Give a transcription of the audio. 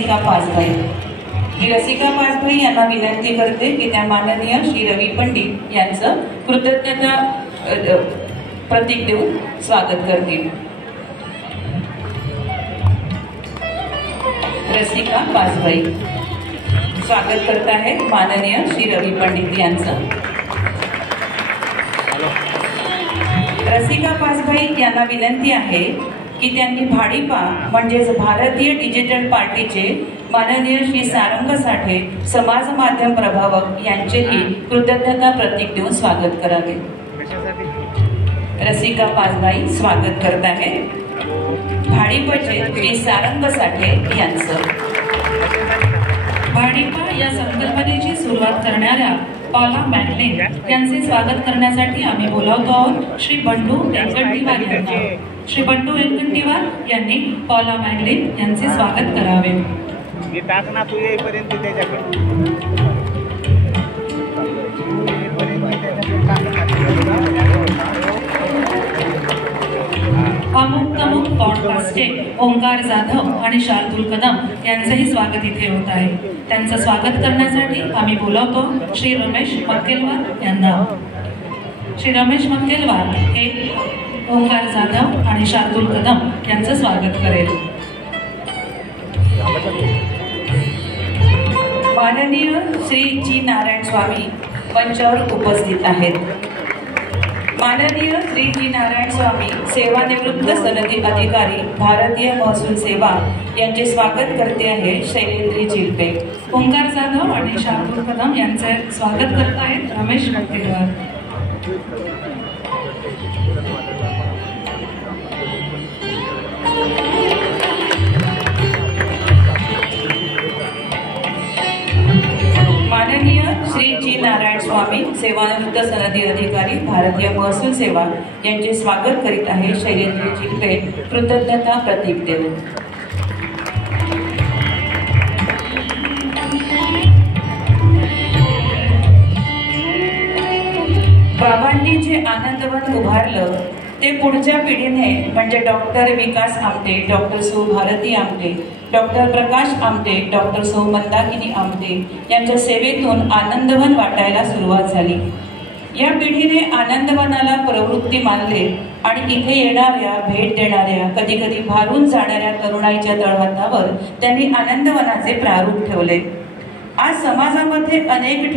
रसिका पासभाई। मी रसिका पासभाई यांना विनंती करते की त्या माननीय श्री रवी पंडित यांचं कृतज्ञता प्रतीक देऊन स्वागत करतील। रसिका पासभाई स्वागत करत आहे माननीय श्री रवी पंडित यांचं। रसिका पासभाई यांना विनंती आहे की त्यांनी भाडीपा म्हणजेच भारतीय डिजिटल पार्टीचे माननीय श्री सारंग साठे समाज माध्यम प्रभावक यांचेही कृतज्ञता प्रतीक देऊन स्वागत करावे। रसिका पासभाई स्वागत करत आहे भाडीपाचे श्री सारंग साठे यांचं। भाडीपा या संकल्पनेची सुरुवात करणाऱ्या पॉला मॅकलिन यांचे स्वागत करण्यासाठी आम्ही बोलावतो आहोत श्री बंडू एलकंटीवार यांना। श्री बंडू एलकंटीवार यांनी पॉला मॅकलिन यांचे स्वागत करावे। अमुक तमुक पॉडकास्टचे ओंकार जाधव आणि शार्दुल कदम यांचेही स्वागत इथे होत आहे। त्यांचं स्वागत करण्यासाठी आम्ही बोलावतो श्री रमेश मक्केलवार यांना। श्री रमेश मक्केलवार हे ओंकार जाधव आणि शार्दुल कदम यांचं स्वागत करेल। माननीय श्री जी नारायण स्वामी मंचावर उपस्थित आहेत। माननीय श्री जी नारायण स्वामी सेवानिवृत्त सनदी अधिकारी भारतीय महसूल सेवा यांचे स्वागत करते आहे शैलेंद्री चिलपे। ओंकार जाधव आणि शार्दुल कदम यांचे स्वागत करत आहेत रमेश मक्केलवार। माननीय श्री जी नारायण स्वामी सेवानिवृत्त सनदी अधिकारी भारतीय महसूल सेवा यांचे स्वागत करीत आहे शैलेंद्री चिलपे कृतज्ञता प्रतीक देऊन। बाबांनी जे आनंदवन उभारलं ते पुढच्या पिढीने म्हणजे डॉक्टर विकास आमटे, डॉक्टर सौ भारती आमटे, डॉक्टर प्रकाश आमटे, डॉक्टर सौ मंदाकिनी आमटे यांच्या सेवेतून आनंदवन वाटायला सुरुवात झाली। या पिढीने आनंदवनाला प्रवृत्ती मानले आणि इथे येणाऱ्या, भेट देणाऱ्या, कधी कधी भारून जाणाऱ्या तरुणाईच्या तळहातावर त्यांनी आनंदवनाचे प्रारूप ठेवले। आज समाजामध्ये अनेक